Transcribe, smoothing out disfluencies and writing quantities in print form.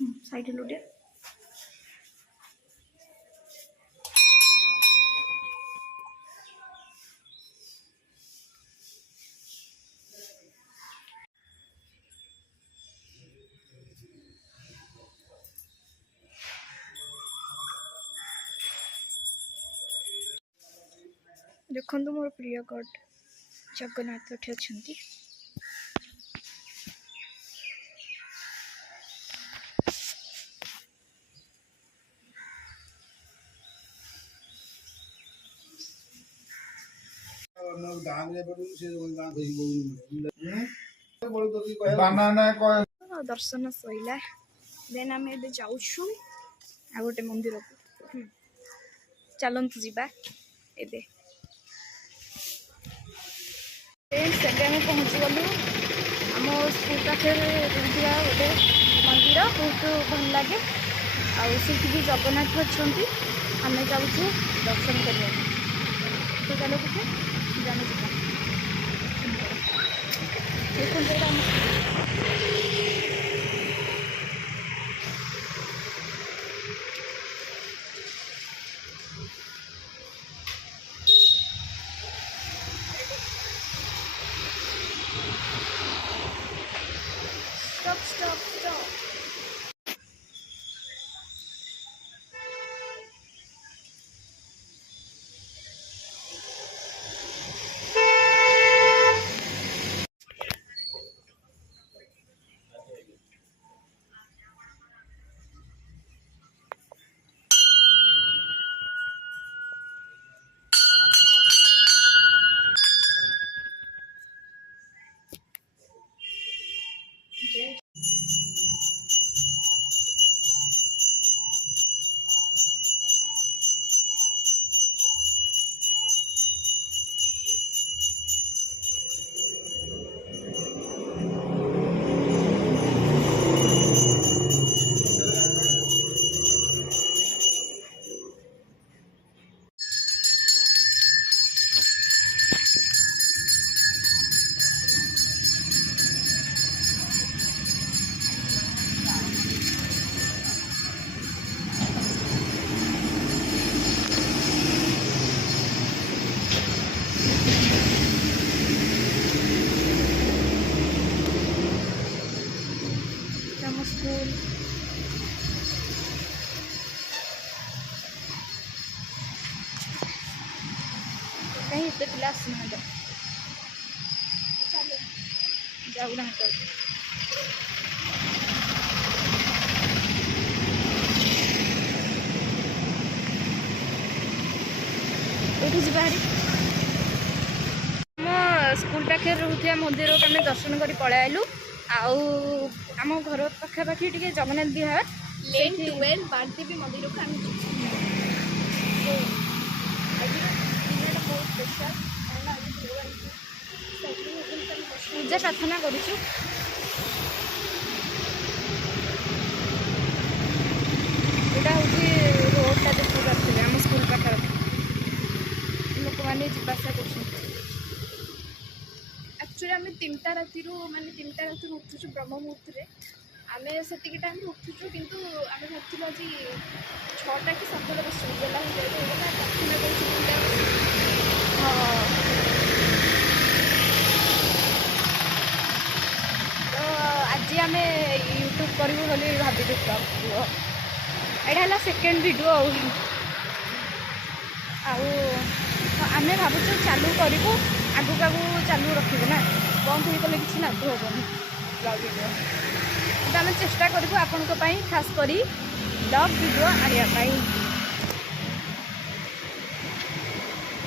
side लुटे देखो मोर प्रिय गॉड जगन्नाथ अच्छे अच्छा दर्शन सैला देन आम ए जाऊँ आ गोटे मंदिर को चलतु जा पहुँची गलु आम स्कूल पाखे गोटे मंदिर बहुत भल लगे आठी जगन्नाथ अच्छा आम जाऊँ दर्शन करने तो चलो कुछ जाने stop स्कूल कहीं इतने पिला आसना जाऊना स्कूल पाखे रोकता मंदिर को आम दर्शन कर पलि आलु आम घर पाखापाखि टे जगन्नाथ विहार बारदेवी मंदिर को पूजा प्रार्थना करूँ यहाँ हूँ रोडटा देखते पारे आम स्कूल पाखापाखि लोक मैंने जासा कर एक्चुअली आम 3टा राति माने 3टा राति उठुचु ब्रह्म मुहूर्त आम से टाइम उठुचु किंतु आम भावुँ आज 6टा कि 7टा बस गला प्रार्थना कर आज आम यूट्यूब करूँ बोली भाभी यहाँ सेकेंड वीडियो आम भावुँ चालू करूँ आगू आगू चालू रखू ना बंद हो गले कि लाभ हेनी तो आम चेष्टा करूँ आपण खास कर ब्लॉग वीडियो आने